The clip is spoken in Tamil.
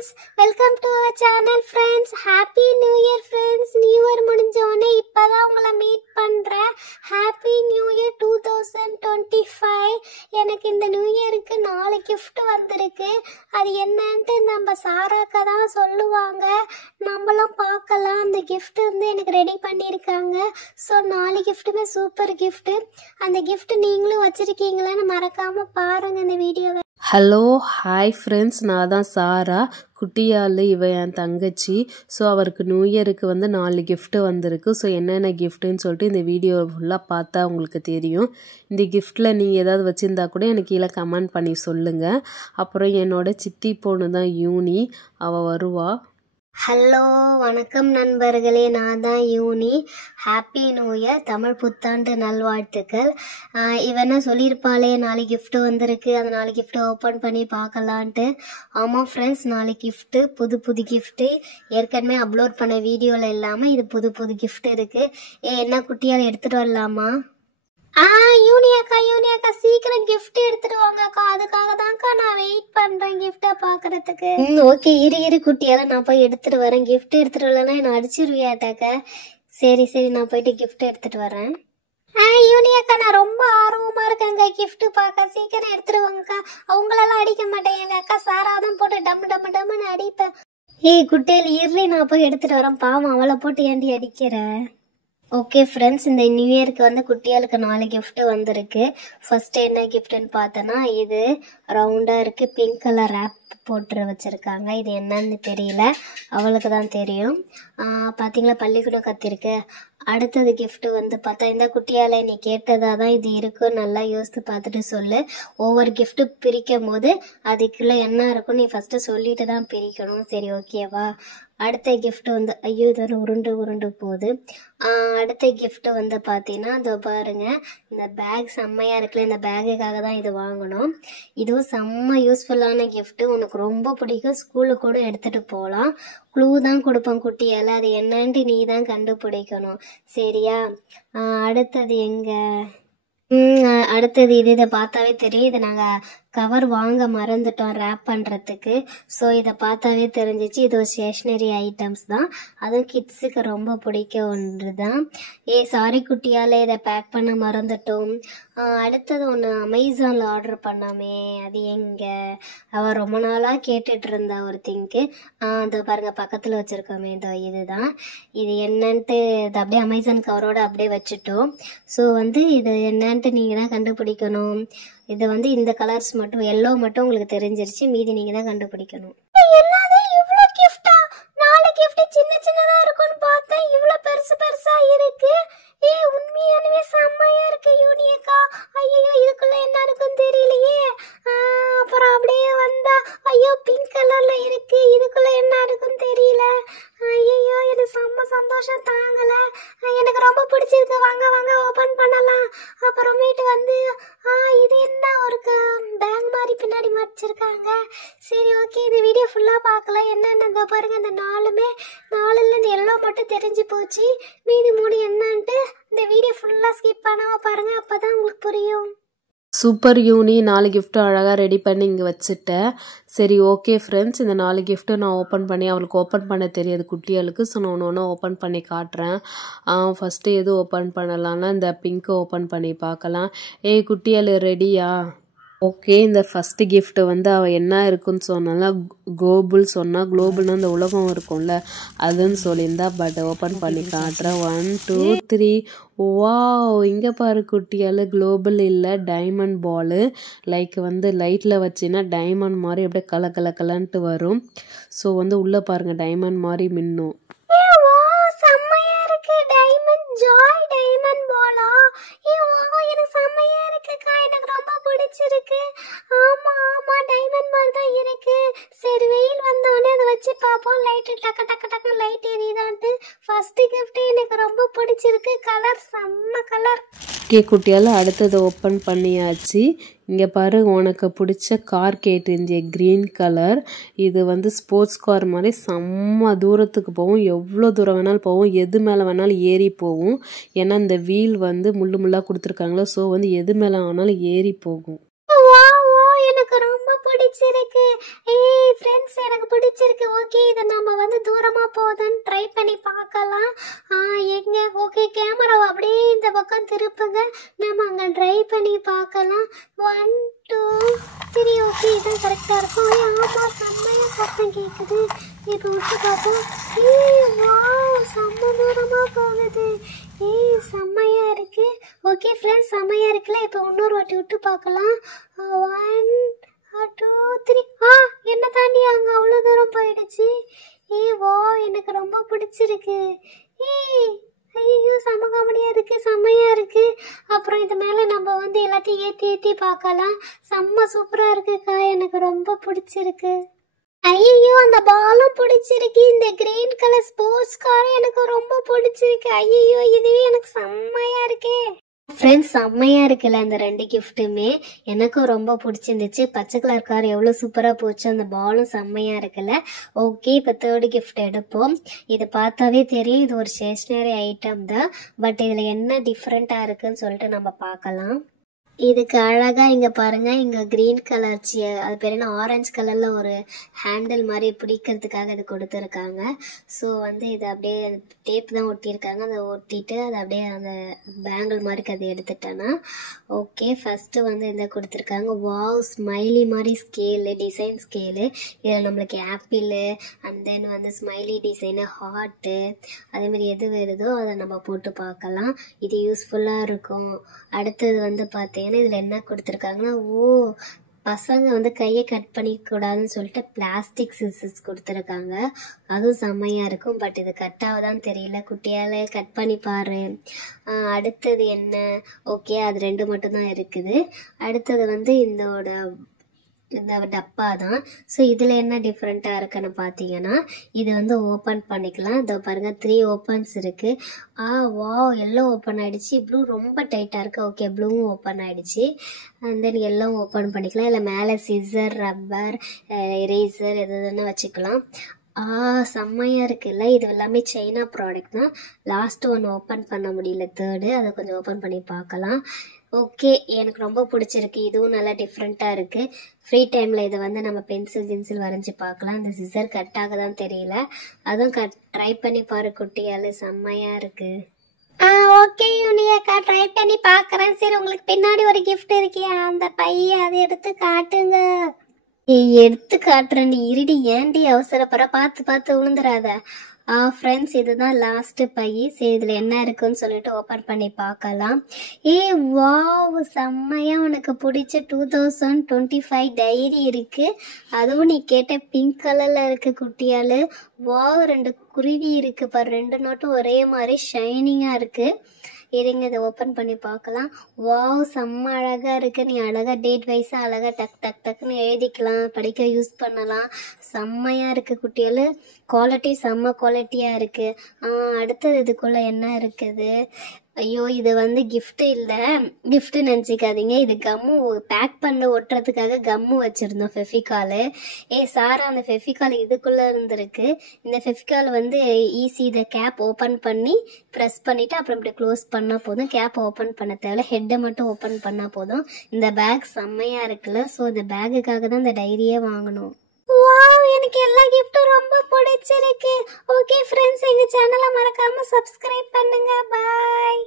friends, welcome to our channel friends. Happy New Year friends. New Year முடிஞ்சோனே இப்பதான் உங்களை மீட் பண்றேன். Happy New Year 2025. எனக்கு இந்த நியூ இயருக்கு 4 gift வந்திருக்கு. அது என்னன்னு நம்ம சாராக்கா தான் சொல்லுவாங்க. நம்மளும் பார்க்கலாம். அந்த gift வந்து எனக்கு ரெடி பண்ணிருக்காங்க. ஸோ 4 giftமே சூப்பர் gift. அந்த gift நீங்களும் வச்சிருக்கீங்களான்னு மறக்காம பாருங்க இந்த வீடியோவை. ஹலோ ஹாய் ஃப்ரெண்ட்ஸ், நான் தான் சாரா. குட்டியாள் இவ என் தங்கச்சி. ஸோ அவருக்கு நியூ இயருக்கு வந்து 4 gift வந்திருக்கு. ஸோ என்னென்ன கிஃப்ட்டுன்னு சொல்லிட்டு இந்த வீடியோ ஃபுல்லாக பார்த்தா உங்களுக்கு தெரியும். இந்த கிஃப்ட்டில் நீங்கள் ஏதாவது வச்சுருந்தா கூட எனக்கு கீழே கமெண்ட் பண்ணி சொல்லுங்கள். அப்புறம் என்னோட சித்தி பொண்ணு தான் யூனி, அவள் வருவா. ஹலோ வணக்கம் நண்பர்களே, நான் தான் யூனி. ஹாப்பி நியூ இயர், தமிழ் புத்தாண்டு நல்வாழ்த்துக்கள். இவன் சொல்லியிருப்பாளே 4 gift வந்திருக்கு, அந்த 4 gift ஓப்பன் பண்ணி பார்க்கலான்ட்டு. ஆமாம் ஃப்ரெண்ட்ஸ், 4 gift புது gift. ஏற்கனவே அப்லோட் பண்ண வீடியோவில் இல்லாமல் இது புது gift இருக்குது. என்ன குட்டியால் எடுத்துகிட்டு வரலாமா? யூனி அக்கா சீக்கிரம் gift எடுத்துட்டு வாங்கக்கா. அதுக்காக தான்க்கா நான் வெயிட் பண்றேன் gift-அ பாக்குறதுக்கு. ஓகே, இரு குட்டியால நான் போய் எடுத்துட்டு வரேன். gift எடுத்துட்டு வரலன்னா என்ன அடிச்சிருவியாட்டாக்க. சரி நான் போயிட்டு gift எடுத்துட்டு வரேன். யூனி அக்கா, நான் ரொம்ப ஆர்வமா இருக்கேங்க gift பார்க்க. சீக்கிரம் எடுத்துட்டு வாங்கக்கா. அவங்களெல்லாம் அடிக்க மாட்டேன், எங்க அக்கா சாராதான் போட்டு டம்னு அடிப்பேன். குட்டியால இரு, நான் போய் எடுத்துட்டு வரேன். பாவம், அவளை போட்டு ஏண்டி அடிக்கிற? ஓகே ஃப்ரெண்ட்ஸ், இந்த நியூ இயருக்கு வந்து குட்டியாளுக்கு 4 gift வந்திருக்கு. ஃபர்ஸ்ட் என்ன கிஃப்ட்னு பார்த்தோன்னா, இது ரவுண்டாக இருக்குது, பிங்க் கலர் ரேப் போட்டு வச்சுருக்காங்க. இது என்னன்னு தெரியல, அவளுக்கு தான் தெரியும். பார்த்தீங்களா, பள்ளிக்கூடம் கத்திருக்கு. அடுத்தது gift வந்து பார்த்தா, இந்த குட்டியால் நீ கேட்டதாக தான் இது இருக்கும், நல்லா யோசித்து பார்த்துட்டு சொல்லு. ஒவ்வொரு gift பிரிக்கும் போது அதுக்குள்ளே என்ன இருக்குன்னு நீ ஃபஸ்ட்டு சொல்லிட்டு தான் பிரிக்கணும். சரி ஓகேவா? அடுத்த gift வந்து, ஐயோ இது உருண்டு போகுது. அடுத்த gift வந்து பார்த்தீங்கன்னா, இதோ பாருங்க, இந்த பேக் செம்மையாக இருக்குல்ல, இந்த பேக்குக்காக தான் இது வாங்கணும். இதுவும் செம்ம யூஸ்ஃபுல்லான gift, உனக்கு ரொம்ப பிடிக்கும். ஸ்கூலுக்கு கூட எடுத்துகிட்டு போகலாம். க்ளூ தான் கொடுப்பேன் குட்டியால், அது என்னன்ட்டு நீ தான் கண்டுபிடிக்கணும். சரியா? அடுத்தது அடுத்தது இதை பார்த்தாவே தெரியும். இதை நாங்கள் கவர் வாங்க மறந்துட்டோம் ரேப் பண்ணுறதுக்கு. ஸோ இதை பார்த்தாவே தெரிஞ்சிச்சு, இது ஒரு ஸ்டேஷ்னரி ஐட்டம்ஸ் தான். அதுவும் கிட்ஸுக்கு ரொம்ப பிடிக்க ஒன்று தான். சாரி குட்டியால், இதை பேக் பண்ண மறந்துட்டோம். அடுத்தது ஒன்று அமேசானில் ஆர்டர் பண்ணாமே, அது எங்கே? அவள் ரொம்ப நாளாக கேட்டுட்டு இருந்தா ஒரு திங்க்கு. இதோ பாருங்கள், பக்கத்தில் வச்சுருக்கோமே, இதோ இதுதான். இது என்னன்ட்டு இது அப்படியே அமேசான் கவரோட அப்படியே வச்சுட்டோம். ஸோ வந்து இது என்னன்ட்டு நீங்கள் தான் கண்டுபிடிக்கணும். இது வந்து இந்த கலர்ஸ் மட்டும், எல்லோ மட்டும் உங்களுக்கு தெரிஞ்சிருச்சு, மீதி நீங்க தான் கண்டுபிடிக்கணும். என்னது இவ்ளோ கிஃப்ட்டா? 4 gift சின்னதா இருக்குன்னு பார்த்தேன், இவ்ளோ பெருசா இருக்கு. உண்மையானவே செம்மையா இருக்கு யூனி அக்கா. ஐயோ, இதுக்குள்ள என்ன இருக்குன்னு தெரியலையே. அப்புறம் அப்படியே வந்தா, ஐயோ பிங்க் கலர்ல இருக்கு, இதுக்குள்ள என்ன இருக்குன்னு தெரியல. ஐயோ, எனக்கு செம்ம சந்தோஷம் தாங்கல. எனக்கு ரொம்ப பிடிச்சிருக்கு. வாங்க ஓபன் பண்ணலாம். அப்புறமேட்டு வந்து இது என்ன ஒரு பேக் மாதிரி பின்னாடி மடிச்சிருக்காங்க. சரி ஓகே, இந்த வீடியோ ஃபுல்லா பார்க்கலாம். என்னென்ன பாருங்க, இந்த 4ல இந்த எல்லோ மட்டும் தெரிஞ்சு போச்சு. மீதி 3 என்னன்ட்டு இந்த வீடியோ ஃபுல்லா ஸ்கிப் பண்ணாம பாருங்க, அப்பதான் உங்களுக்கு புரியும். சூப்பர் யூனி, 4 gift அழகாக ரெடி பண்ணி இங்கே வச்சுட்டேன். சரி ஓகே ஃப்ரெண்ட்ஸ், இந்த 4 gift நான் ஓப்பன் பண்ணி, அவளுக்கு ஓப்பன் பண்ண தெரியாது குட்டியாளுக்கு. ஸோ நான் ஒன்று ஓப்பன் பண்ணி காட்டுறேன். ஃபஸ்ட்டு எது ஓப்பன் பண்ணலான்னா, இந்த பிங்க்கை ஓப்பன் பண்ணி பார்க்கலாம். குட்டியாள் ரெடியா? ஓகே, இந்த ஃபஸ்ட்டு gift வந்து அவள் என்ன இருக்குன்னு சொன்னால குளோபுல் சொன்னா. குளோபுல்னா இந்த உலகம் இருக்கும்ல, அதுன்னு சொல்லியிருந்தா. பட் ஓப்பன் பண்ணி காட்டுறேன். 1 2 3. வாவ், இங்கே பாரு குட்டியால், குளோபல் இல்லை, டைமண்ட் பாலு. லைக் வந்து லைட்டில் வச்சின்னா டைமண்ட் மாதிரி அப்படியே கலன்ட்டு வரும். ஸோ வந்து உள்ளே பாருங்கள், டைமண்ட் மாதிரி மின்னும். ஆமா டைமண்ட் மாதிரி தான் இருக்கு. சரி, வெயில் வந்தோடனே அதை வச்சு பார்ப்போம். லைட்டு டக்கு லைட் எரியுதான்ட்டு. ஃபர்ஸ்ட் gift எனக்கு ரொம்ப பிடிச்சிருக்கு. கலர் செம்ம கலர். குட்டியால் அடுத்தது ஓப்பன் பண்ணியாச்சு. இங்கே பாரு, உனக்கு பிடிச்ச கார் கேட்டிருந்திய க்ரீன் கலர். இது வந்து ஸ்போர்ட்ஸ் கார் மாதிரி செம்ம தூரத்துக்கு போகும், எவ்வளோ தூரம் வேணாலும் போகும், எது மேலே வேணாலும் ஏறி போகும். ஏன்னா இந்த வீல் வந்து முள்ளாக கொடுத்துருக்காங்களோ, ஸோ வந்து எது மேலே வேணாலும் ஏறி போகும். எனக்கு ரொம்ப பிடிச்சிருக்கு. ஃப்ரெண்ட்ஸ் எனக்கு பிடிச்சிருக்கு. ஓகே இதை நம்ம வந்து தூரமா போகுதுன்னு ட்ரை பண்ணி பார்க்கலாம். எங்க ஓகே கேமராவை அப்படியே இந்த பக்கம் திருப்புங்க, நம்ம அங்கே ட்ரை பண்ணி பார்க்கலாம். 1 2 3 ஓகே இதுதான் கரெக்டாக இருக்கும். ஆமாம் செம்மையா சத்தம் கேட்குது. இப்போ விட்டு பார்த்தோம். வாவ் செம்ம தூரமாக போகுது. செம்மையா இருக்கு. ஓகே ஃப்ரெண்ட்ஸ் செம்மையா இருக்குல்ல. இப்போ இன்னொரு வாட்டி விட்டு பார்க்கலாம். 1 2 3 என்ன தாண்டி அங்கே அவ்வளோ தூரம் போயிடுச்சு. வா எனக்கு ரொம்ப பிடிச்சிருக்கு. ஐயோ செம்ம காமெடியாக இருக்குது, செம்மையாக இருக்குது. அப்புறம் இது மேலே நம்ம வந்து எல்லாத்தையும் ஏற்றி பார்க்கலாம். செம்ம சூப்பராக இருக்குக்கா, எனக்கு ரொம்ப பிடிச்சிருக்கு. ஐயோ அந்த பாலும் பிடிச்சிருக்கு. இந்த கிரீன் கலர் ஸ்போர்ட்ஸ் காரும் எனக்கு ரொம்ப பிடிச்சிருக்கு. ஐயோ இதுவே எனக்கு செம்மையாக இருக்கே. ஃப்ரெண்ட்ஸ் செம்மையாக இருக்குல்ல அந்த 2 கிஃப்ட்டுமே எனக்கும் ரொம்ப பிடிச்சிருந்துச்சு. பச்சை கலர் கார் எவ்வளோ சூப்பராக போச்சு, அந்த பாலும் செம்மையாக இருக்குல்ல. ஓகே இப்போ 3rd கிஃப்ட் எடுப்போம். இது பார்த்தாவே தெரியும் இது ஒரு ஸ்டேஷ்னரி ஐட்டம் தான். பட் இதில் என்ன டிஃப்ரெண்ட்டாக இருக்குன்னு சொல்லிட்டு நம்ம பார்க்கலாம். இதுக்கு அழகாக இங்கே பாருங்கள், இங்கே க்ரீன் கலர் அது பேர் என்ன ஆரஞ்சு கலரில் ஒரு ஹேண்டில் மாதிரி பிடிக்கிறதுக்காக இது கொடுத்துருக்காங்க. ஸோ வந்து இது அப்படியே டேப் தான் ஒட்டியிருக்காங்க. அதை ஒட்டிட்டு அதை அப்படியே அந்த பேங்கிள் மாதிரி அதை எடுத்துட்டேன்னா ஓகே. ஃபஸ்ட்டு வந்து இதை கொடுத்துருக்காங்க. வாவ் ஸ்மைலி மாதிரி ஸ்கேலு, டிசைன் ஸ்கேலு. இதில் நம்மளுக்கு ஆப்பிள் அண்ட் தென் வந்து ஸ்மைலி டிசைனு, ஹார்ட்டு அதேமாதிரி எது வருதோ அதை நம்ம போட்டு பார்க்கலாம். இது யூஸ்ஃபுல்லாக இருக்கும். அடுத்தது வந்து பார்த்தீங்கன்னா இதில் என்ன கொடுத்துருக்காங்கன்னா பசங்க வந்து கையை கட் பண்ணிக்கூடாதுன்னு சொல்லிட்டு பிளாஸ்டிக் சிசர்ஸ் கொடுத்துருக்காங்க. அதுவும் செம்மையாக இருக்கும். பட் இது கட் ஆகுதான்னு தெரியல, குட்டியால் கட் பண்ணி பாரு. அடுத்தது என்ன ஓகே அது 2 மட்டும்தான் இருக்குது. அடுத்தது வந்து இந்த டப்பா தான். ஸோ இதில் என்ன டிஃப்ரெண்ட்டாக இருக்குன்னு பார்த்தீங்கன்னா இது வந்து ஓப்பன் பண்ணிக்கலாம். இதோ பாருங்கள் 3 ஓப்பன்ஸ் இருக்குது. வாவ் எல்லோ ஓப்பன் ஆகிடுச்சு. ப்ளூ ரொம்ப டைட்டாக இருக்குது. ஓகே ப்ளூவும் ஓப்பன் ஆகிடுச்சு. அண்ட் தென் எல்லோவும் ஓப்பன் பண்ணிக்கலாம். இல்லை மேலே சிசர், ரப்பர், எரேசர் எதுன்னு வச்சுக்கலாம். செம்மையாக இருக்குல்ல. இது எல்லாமே சைனா ப்ராடக்ட் தான். லாஸ்ட் ஒன்று ஓப்பன் பண்ண முடியல, 3rd அதை கொஞ்சம் ஓப்பன் பண்ணி பார்க்கலாம். ஓகே எனக்கு ரொம்ப பிடிச்சிருக்கு. இதுவும் நல்லா டிஃப்ரெண்ட்டாக இருக்குது. ஃப்ரீ டைமில் இதை வந்து நம்ம பென்சில் வரைஞ்சி பார்க்கலாம். இந்த சிசர் கட் ஆகுதான்னு தெரியல, அதுவும் ட்ரை பண்ணி பாரு குட்டியால், செம்மையாக இருக்குது. ஓகே யூனியக்கா ட்ரை பண்ணி பார்க்குறேன். சரி உங்களுக்கு பின்னாடி ஒரு கிஃப்ட் இருக்கியா, அந்த பையை அதை எடுத்து காட்டுங்க. எடுத்து காட்டுறேன் இருடி, ஏன்டி அவசரப்பட, பார்த்து விழுந்துடாத. ஃப்ரெண்ட்ஸ் இதுதான் லாஸ்ட் பை. சரி இதில் என்ன இருக்குன்னு சொல்லிட்டு ஓப்பன் பண்ணி பார்க்கலாம். வாவ் செம்மையா உனக்கு பிடிச்ச 2025 டைரி இருக்கு. அதுவும் நீ கேட்ட பிங்க் கலர்ல இருக்கு குட்டியால். வாவ் 2 குருவி இருக்கு பாரு, 2 நோட்டும் ஒரே மாதிரி ஷைனிங்கா இருக்கு. இருங்க இதை ஓப்பன் பண்ணி பார்க்கலாம். வாவ் செம்ம அழகாக இருக்குது. நீ அழகாக டேட் வைஸாக அழகாக டக்குன்னு எழுதிக்கலாம், படிக்க யூஸ் பண்ணலாம். செம்மையாக இருக்குது குட்டியால். குவாலிட்டி செம்ம குவாலிட்டியாக இருக்குது. அடுத்தது இதுக்குள்ளே என்ன இருக்குது? ஐயோ இது வந்து கிஃப்ட் இல்லை, கிஃப்ட் நினச்சிக்காதீங்க. இது கம்மு பேக் பண்ண ஒட்டுறதுக்காக கம்மு வச்சுருந்தோம், ஃபெஃபிகாலு. சாரா அந்த ஃபெஃபிகால் இதுக்குள்ளே இருந்திருக்கு. இந்த ஃபெஃபிகால் வந்து ஈஸி. இதை கேப் ஓப்பன் பண்ணி ப்ரெஸ் பண்ணிவிட்டு அப்புறம் இப்படி க்ளோஸ் பண்ணால் போதும். கேப் ஓப்பன் பண்ண தேவையில்ல, ஹெட்டை மட்டும் ஓப்பன் பண்ணால் போதும். இந்த பேக் செம்மையாக இருக்குல்ல. ஸோ இந்த பேக்குக்காக தான் இந்த டைரியே வாங்கணும். வாவ் எனக்கு எல்லா கிஃப்ட்டும் ரொம்ப பிடிச்சிருக்கு. ஓகே ஃப்ரெண்ட்ஸ் எங்கள் சேனலை மறக்காமல் சப்ஸ்கிரைப் பண்ணுங்க. பாய்.